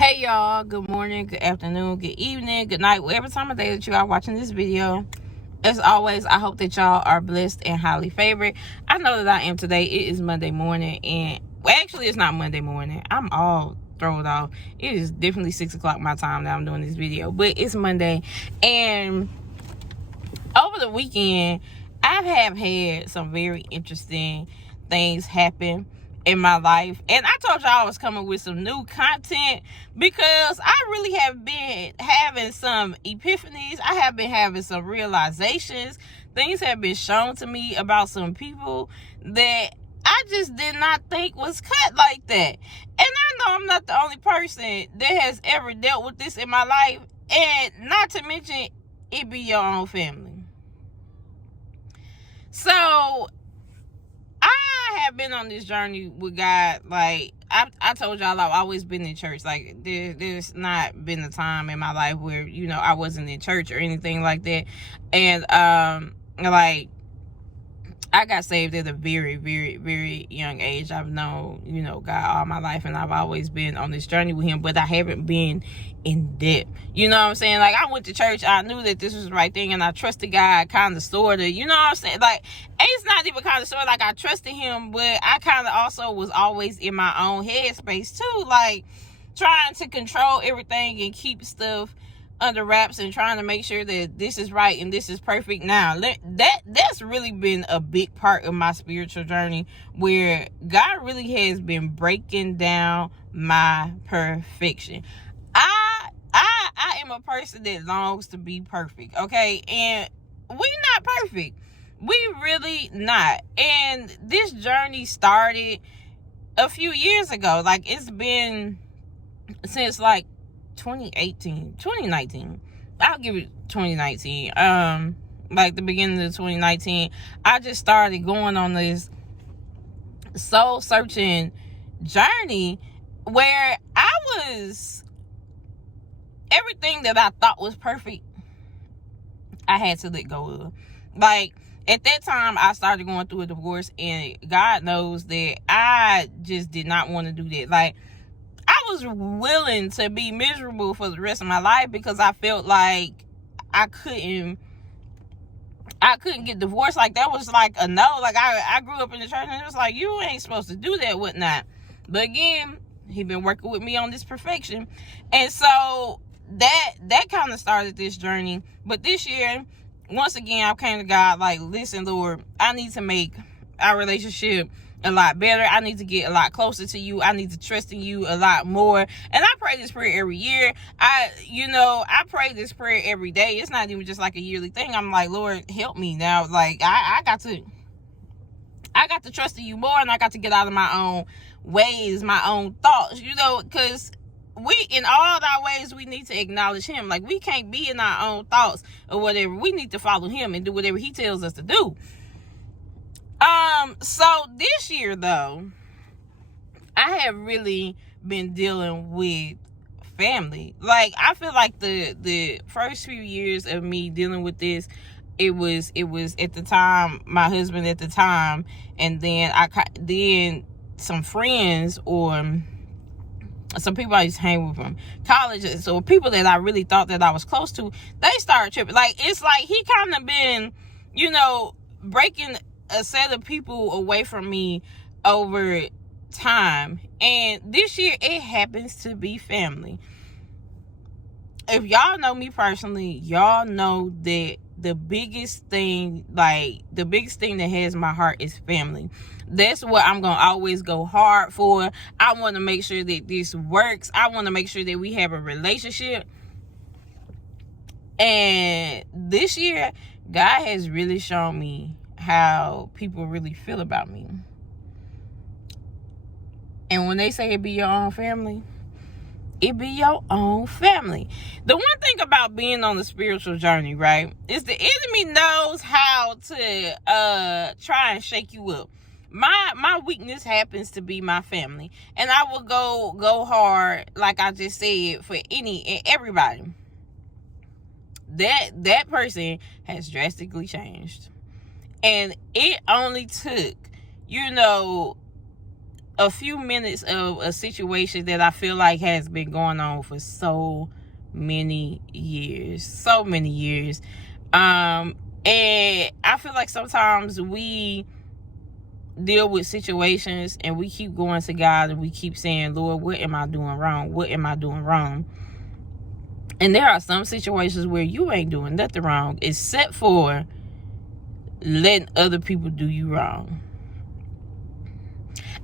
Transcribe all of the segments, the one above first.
Hey y'all, good morning, good afternoon, good evening, good night, whatever time of day that you are watching this video. As always, I hope that y'all are blessed and highly favored. I know that I am today. It is Monday morning, and well, actually it's not Monday morning. I'm all thrown off. It is definitely 6 o'clock my time that I'm doing this video, but it's Monday. And over the weekend, I have had some very interesting things happen in my life, and I told y'all I was coming with some new content because I really have been having some epiphanies. I have been having some realizations. Things have been shown to me about some people that I just did not think was cut like that. And I know I'm not the only person that has ever dealt with this in my life, and not to mention it be your own family. So I have been on this journey with God. Like I told y'all, I've always been in church. Like there's not been a time in my life where I wasn't in church or anything like that. And like I got saved at a very, very, very young age. I've known, God all my life, and I've always been on this journey with him, but I haven't been in depth. You know what I'm saying? Like, I went to church, I knew that this was the right thing, and I trusted God kind of, sort of, you know what I'm saying? Like, it's not even kind of, sort of, like, I trusted him, but I kind of also was always in my own headspace, too, like, trying to control everything and keep stuff under wraps and trying to make sure that this is right and this is perfect. Now that's really been a big part of my spiritual journey, where God really has been breaking down my perfection. I am a person that longs to be perfect, okay? And we're not perfect. We really not. And this journey started a few years ago. Like, it's been since like 2019. I'll give it 2019. Like the beginning of 2019, I just started going on this soul searching journey where I was, everything that I thought was perfect, I had to let go of. Like, at that time, I started going through a divorce, and God knows that I just did not want to do that. Like, I was willing to be miserable for the rest of my life because I felt like I couldn't get divorced. Like, that was like a no. Like, I grew up in the church, and it was like, you ain't supposed to do that, whatnot. But again, he been working with me on this perfection. And so that kind of started this journey. But this year, once again, I came to God like, listen, Lord, I need to make our relationship a lot better. I need to get a lot closer to you. I need to trust in you a lot more. And I pray this prayer every year. I pray this prayer every day. It's not even just like a yearly thing. I'm like, Lord, help me now. Like, I got to trust in you more, and I got to get out of my own ways, my own thoughts, because in all our ways, we need to acknowledge him. Like, we can't be in our own thoughts or whatever. We need to follow him and do whatever he tells us to do. So this year, though, I have really been dealing with family. Like, I feel like the first few years of me dealing with this, it was at the time, my husband at the time, and then some friends or some people I used to hang with from college, so people that I really thought that I was close to, they started tripping. Like, it's like he kind of been, breaking a set of people away from me over time. And this year, it happens to be family. If y'all know me personally, y'all know that the biggest thing that has my heart is family. That's what I'm going to always go hard for. I want to make sure that this works. I want to make sure that we have a relationship. And this year, God has really shown me how people really feel about me. And when they say it be your own family, it be your own family. The one thing about being on the spiritual journey, right, is the enemy knows how to try and shake you up. My weakness happens to be my family, and I will go hard, like I just said, for any and everybody. That person has drastically changed. And it only took, a few minutes of a situation that I feel like has been going on for so many years. And I feel like sometimes we deal with situations and we keep going to God and we keep saying, Lord, what am I doing wrong? What am I doing wrong? And there are some situations where you ain't doing nothing wrong except for letting other people do you wrong.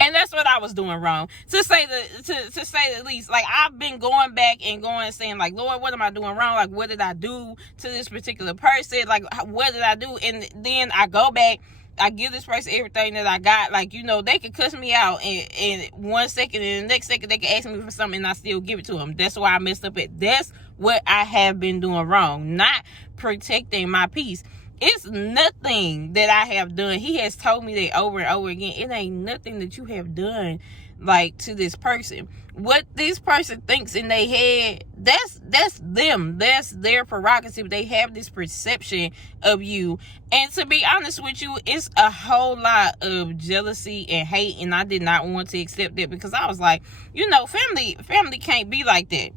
And that's what I was doing wrong, to say the least. Like, I've been going back and saying, like, Lord, what am I doing wrong? Like, what did I do to this particular person? Like, what did I do? And then I go back, I give this person everything that I got. Like, they could cuss me out in 1 second, and the next second they can ask me for something and I still give it to them. That's why I messed up at. That's what I have been doing wrong, not protecting my peace. It's nothing that I have done. He has told me that over and over again. It ain't nothing that you have done, like, to this person. What this person thinks in their head, that's them. That's their prerogative. They have this perception of you. And to be honest with you, it's a whole lot of jealousy and hate. And I did not want to accept that, because I was like, family can't be like that.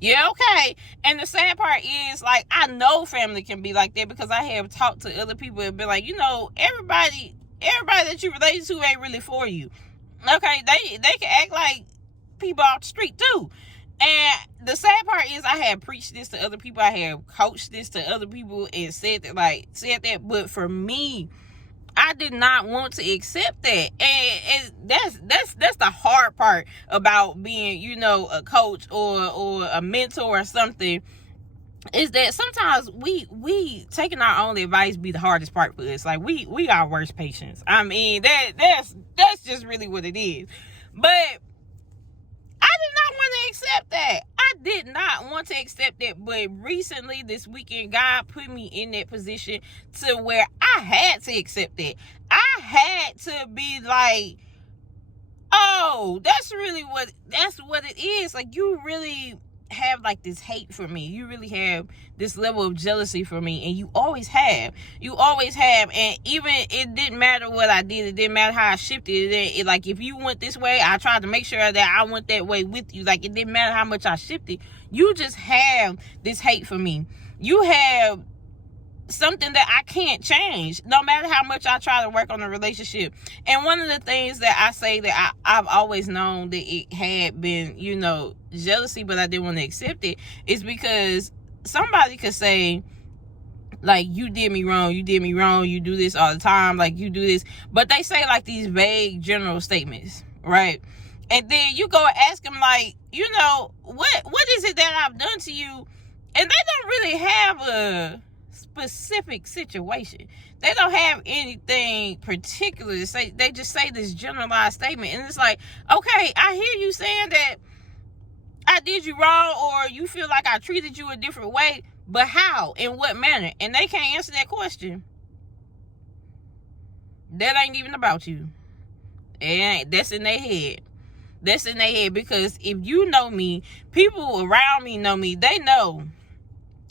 Yeah, okay. And the sad part is, like, I know family can be like that, because I have talked to other people and been like, everybody that you relate to ain't really for you. Okay, they can act like people off the street too. And the sad part is, I have preached this to other people, I have coached this to other people and said that, but for me, I did not want to accept that. And that's the hard part about being, a coach or a mentor or something, is that sometimes we taking our own advice be the hardest part for us. Like, we got worse patience. I mean, that's just really what it is. But I did not want to accept that. I did not want to accept that. But recently, this weekend, God put me in that position to where I had to accept that. I had to be like, oh, that's what it is. Like, you really have, like, this hate for me. You really have this level of jealousy for me, and you always have. And even, it didn't matter what I did, it didn't matter how I shifted it. Like, if you went this way, I tried to make sure that I went that way with you. Like, it didn't matter how much I shifted. You just have this hate for me. You have something that I can't change, no matter how much I try to work on the relationship. And one of the things that I say that I've always known that it had been, jealousy, but I didn't want to accept it, is because somebody could say, like, you did me wrong, you do this all the time, like, you do this. But they say, like, these vague general statements, right? And then you go and ask them, like, what is it that I've done to you? And they don't really have a specific situation. They don't have anything particular to say. They just say this generalized statement, and it's like, okay, I hear you saying that I did you wrong, or you feel like I treated you a different way, but how? In what manner? And they can't answer that question. That ain't even about you. That's in their head. Because if you know me, people around me know me. They know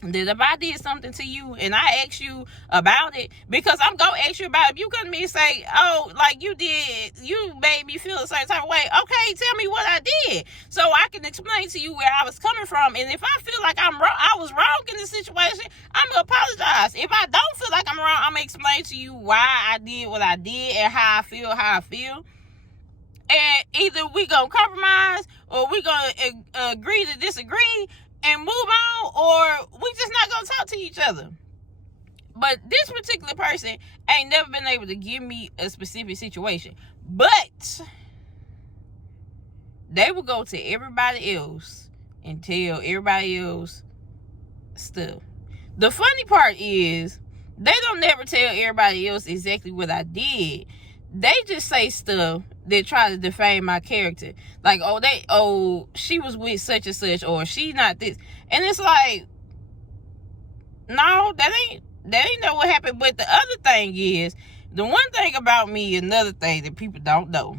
that if I did something to you and I ask you about it, because I'm going to ask you about it. If you come to me and say, oh, like, you made me feel a certain type of way. Okay, tell me what I did, so I can explain to you where I was coming from. And if I feel like I was wrong in this situation, I'm going to apologize. If I don't feel like I'm wrong, I'm going to explain to you why I did what I did and how I feel. And either we going to compromise, or we going to agree to disagree and move on, or we just not gonna talk to each other. But this particular person ain't never been able to give me a specific situation, but they will go to everybody else and tell everybody else stuff. The funny part is, they don't never tell everybody else exactly what I did. They just say stuff that try to defame my character. Like, she was with such and such, or she not this. And it's like, no, that ain't know what happened. But the other thing is, the one thing about me, another thing that people don't know,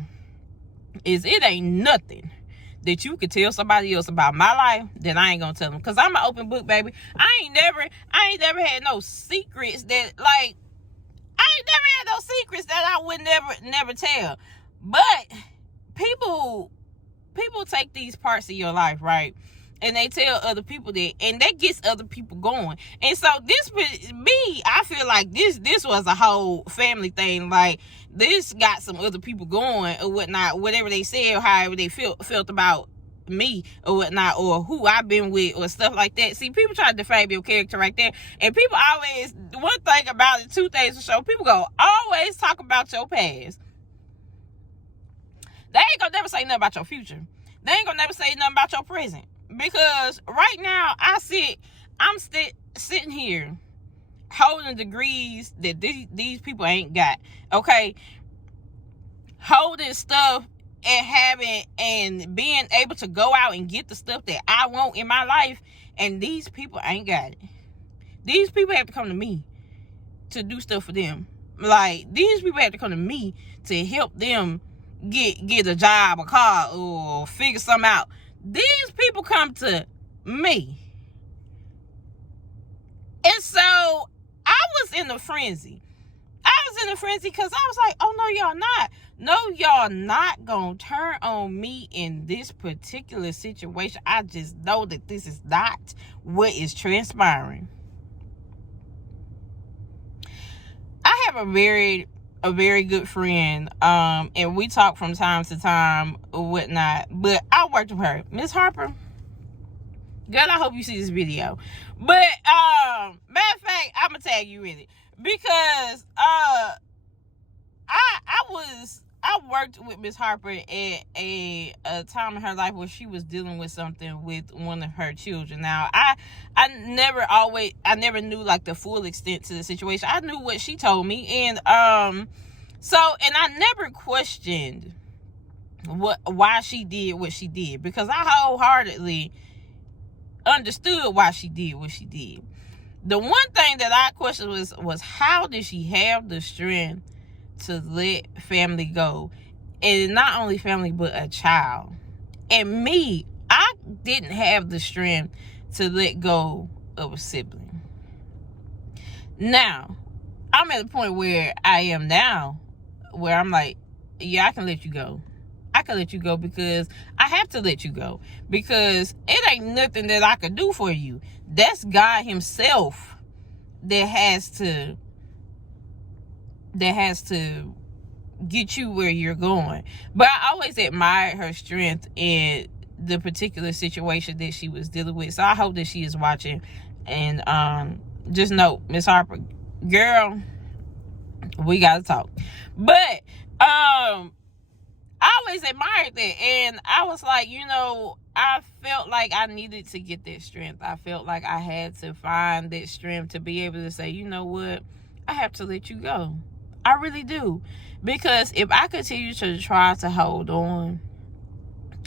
is it ain't nothing that you could tell somebody else about my life that I ain't gonna tell them. Because I'm an open book, baby. I ain't never had no secrets that, like, I ain't never had no secrets that I would never tell. But people take these parts of your life, right? And they tell other people that, and that gets other people going. And so I feel like this was a whole family thing. Like, this got some other people going or whatnot, whatever they said or however they felt about me or whatnot, or who I've been with or stuff like that. See, people try to defame your character right there. And people always, one thing about it, two things to show, people go always talk about your past. They ain't gonna never say nothing about your future. They ain't gonna never say nothing about your present. Because right now, I'm sitting here holding degrees that these people ain't got. Okay? Holding stuff and having and being able to go out and get the stuff that I want in my life, and these people ain't got it. These people have to come to me to do stuff for them. Like, these people have to come to me to help them get a job, a car, or figure something out. These people come to me. And so I was in a frenzy. Because I was like, oh, no, y'all not. No, y'all not gonna turn on me in this particular situation. I just know that this is not what is transpiring. I have a very good friend, and we talk from time to time or whatnot, but I worked with her. Miss Harper, girl, I hope you see this video. But matter of fact, I'm gonna tag you in it, because I worked with Miss Harper at a time in her life where she was dealing with something with one of her children. Now, I never knew like the full extent to the situation. I knew what she told me, and I never questioned why she did what she did, because I wholeheartedly understood why she did what she did. The one thing that I questioned was how did she have the strength to let family go? And not only family, but a child. And me, I didn't have the strength to let go of a sibling. Now, I'm at the point where I am now, where I'm like, yeah, I can let you go. I can let you go because I have to let you go, because it ain't nothing that I could do for you. That's God himself that has to get you where you're going. But I always admired her strength in the particular situation that she was dealing with. So I hope that she is watching. And just know, Miss Harper, girl, we gotta talk. But I always admired that, and I was like, I felt like I needed to get that strength. I felt like I had to find that strength to be able to say, you know what, I have to let you go. I really do. Because if I continue to try to hold on,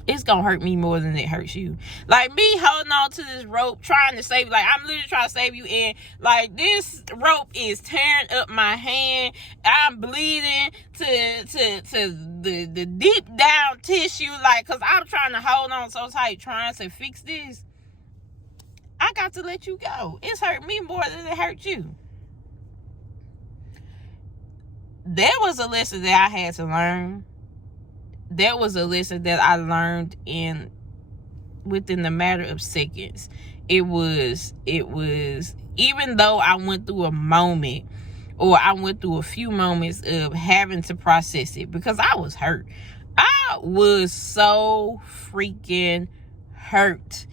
it's gonna hurt me more than it hurts you. Like, me holding on to this rope, trying to save you. Like, I'm literally trying to save you, and like, this rope is tearing up my hand. I'm bleeding to the deep down tissue, like, cause I'm trying to hold on so tight, trying to fix this. I got to let you go. It's hurt me more than it hurt you. There was a lesson that I had to learn. That was a lesson that I learned within the matter of seconds. It was, even though I went through a moment, or I went through a few moments of having to process it, because I was hurt. I was so freaking hurt.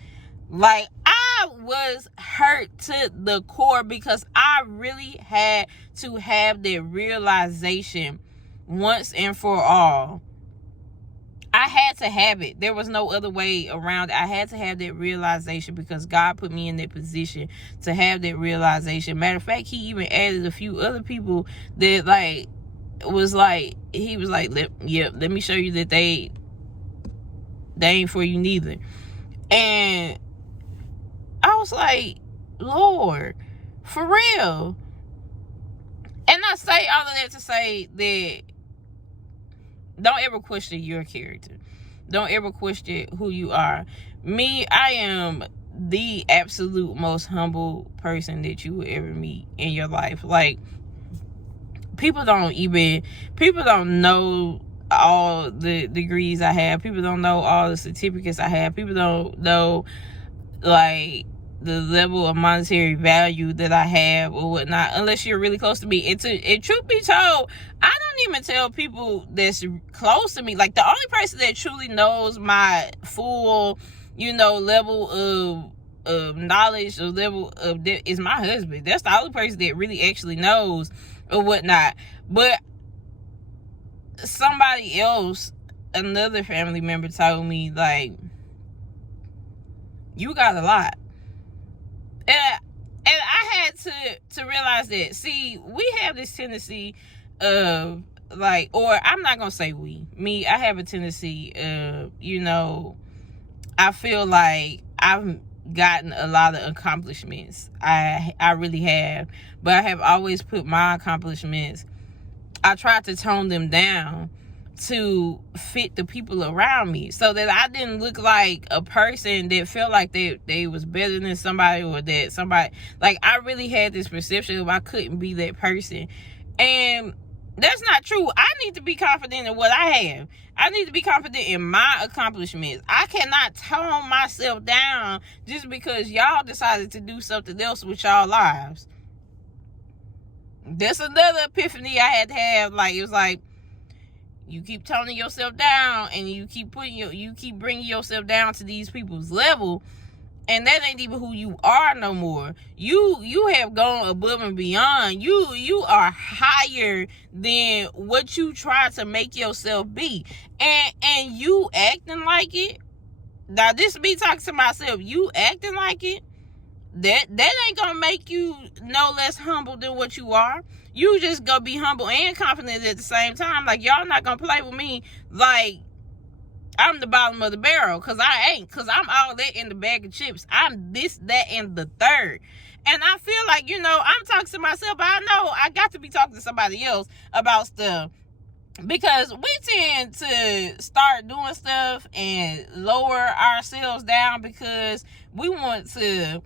Like, I was hurt to the core, because I really had to have that realization once and for all. I had to have it. There was no other way around it. I had to have that realization, because God put me in that position to have that realization. Matter of fact, he even added a few other people that, like, was like, he was like, let me show you that they ain't for you neither. And I was like, Lord, for real. And I say all of that to say that don't ever question your character. Don't ever question who you are. Me, I am the absolute most humble person that you will ever meet in your life. Like, people don't know all the degrees I have. People don't know all the certificates I have. People don't know, like, the level of monetary value that I have or whatnot, unless you're really close to me. And truth be told, I don't even tell people that's close to me. Like, the only person that truly knows my full, level of knowledge or level of is my husband. That's the only person that really actually knows or whatnot. But somebody else, another family member, told me, like, you got a lot. And I had to realize that. See, we have this tendency of, like, or I'm not gonna say me, I have a tendency of, I feel like I've gotten a lot of accomplishments. I really have. But I have always put my accomplishments, I tried to tone them down to fit the people around me, so that I didn't look like a person that felt like they was better than somebody, or that somebody, like, I really had this perception of I couldn't be that person. And that's not true. I need to be confident in what I have. I need to be confident in my accomplishments. I cannot tone myself down just because y'all decided to do something else with y'all lives. That's another epiphany I had to have. Like, it was like, you keep toning yourself down, and you keep bringing yourself down to these people's level, and that ain't even who you are no more. You have gone above and beyond. You are higher than what you try to make yourself be, and you acting like it. Now, this is me talking to myself. You acting like it. That ain't gonna make you no less humble than what you are. You just gonna be humble and confident at the same time. Like, y'all not gonna play with me like I'm the bottom of the barrel, because I ain't. Because I'm all that in the bag of chips. I'm this, that, and the third. And I feel like, I'm talking to myself, but I know I got to be talking to somebody else about stuff. Because we tend to start doing stuff and lower ourselves down because we want to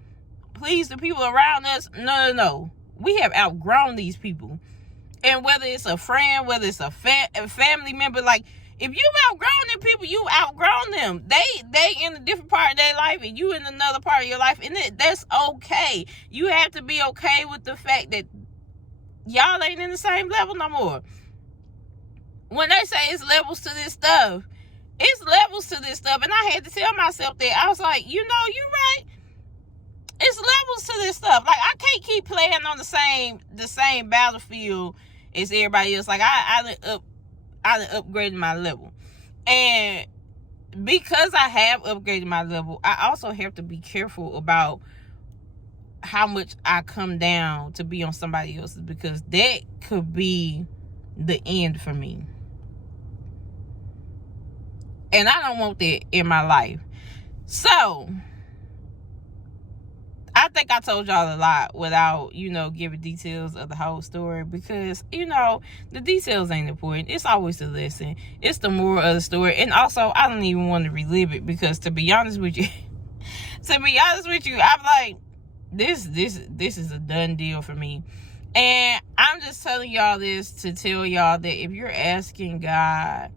please the people around us. No. We have outgrown these people. And whether it's a friend, whether it's a family member, like, if you've outgrown them people, you've outgrown them. They in a different part of their life, and you in another part of your life, and that's okay. You have to be okay with the fact that y'all ain't in the same level no more. When they say it's levels to this stuff, it's levels to this stuff. And I had to tell myself that. I was like, you're right. It's levels to this stuff. Like, I can't keep playing on the same battlefield as everybody else. Like, I upgraded my level. And because I have upgraded my level, I also have to be careful about how much I come down to be on somebody else's, because that could be the end for me. And I don't want that in my life. So, I think I told y'all a lot without, giving details of the whole story, because, the details ain't important. It's always the lesson. It's the moral of the story. And also, I don't even want to relive it, because to be honest with you, I'm like, this is a done deal for me. And I'm just telling y'all this to tell y'all that if you're asking God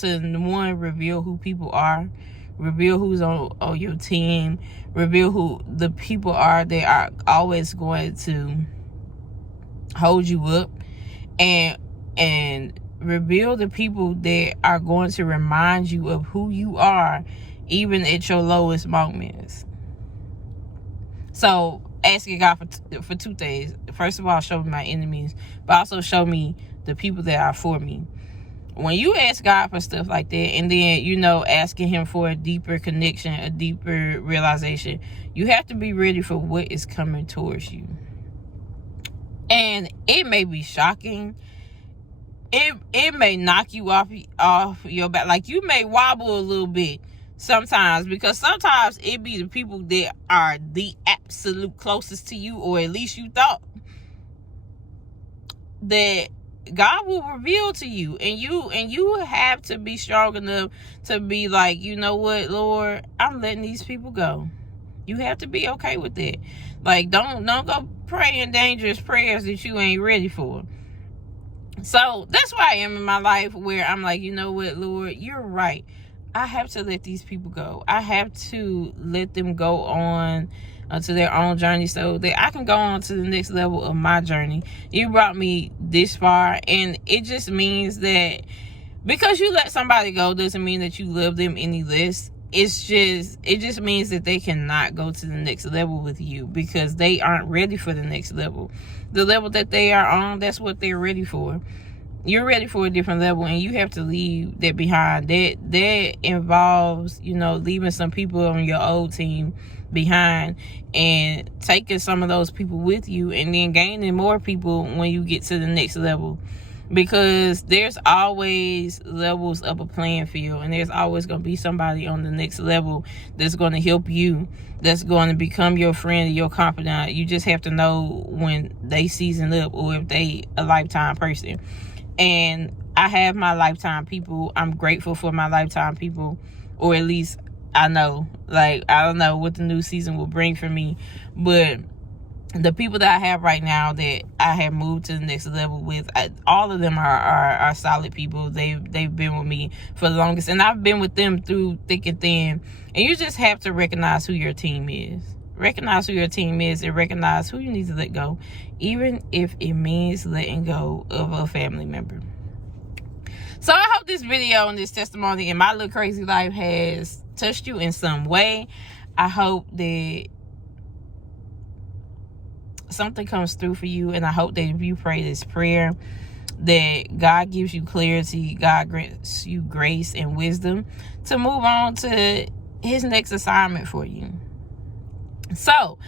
to, one, reveal who people are, reveal who's on your team, reveal who the people are that are always going to hold you up, and reveal the people that are going to remind you of who you are, even at your lowest moments. So, asking God for two things. First of all, show me my enemies, but also show me the people that are for me. When you ask God for stuff like that, and then, asking him for a deeper connection, a deeper realization, you have to be ready for what is coming towards you. And it may be shocking. It may knock you off your back. Like, you may wobble a little bit sometimes, because sometimes it be the people that are the absolute closest to you, or at least you thought, that God will reveal to you, and you have to be strong enough to be like, you know what, Lord, I'm letting these people go. You have to be okay with that. Like, don't go praying dangerous prayers that you ain't ready for. So that's where I am in my life, where I'm like, you know what, Lord, you're right. I have to let these people go. I have to let them go on to their own journey so that I can go on to the next level of my journey. You brought me this far, and it just means that because you let somebody go doesn't mean that you love them any less. It just means that they cannot go to the next level with you because they aren't ready for the next level. The level that they are on, that's what they're ready for. You're ready for a different level, and you have to leave that behind. That involves, leaving some people on your old team behind and taking some of those people with you, and then gaining more people when you get to the next level. Because there's always levels of a playing field, and there's always going to be somebody on the next level that's going to help you, that's going to become your friend, your confidant. You just have to know when they season up or if they a lifetime person. And I have my lifetime people. I'm grateful for my lifetime people, or at least I know. Like, I don't know what the new season will bring for me, but the people that I have right now that I have moved to the next level with, all of them are solid people. They've been with me for the longest, and I've been with them through thick and thin. And you just have to recognize who your team is. Recognize who your team is, and recognize who you need to let go, even if it means letting go of a family member. So I hope this video and this testimony in my little crazy life has touched you in some way. I hope that something comes through for you, and I hope that if you pray this prayer, that God gives you clarity, God grants you grace and wisdom to move on to his next assignment for you. So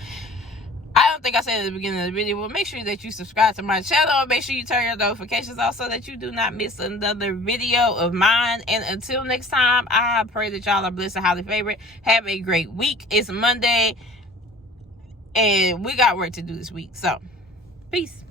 I don't think I said at the beginning of the video, but make sure that you subscribe to my channel, and make sure you turn your notifications off so that you do not miss another video of mine. And until next time, I pray that y'all are blessed and highly favored. Have a great week. It's Monday, and we got work to do this week. So, peace.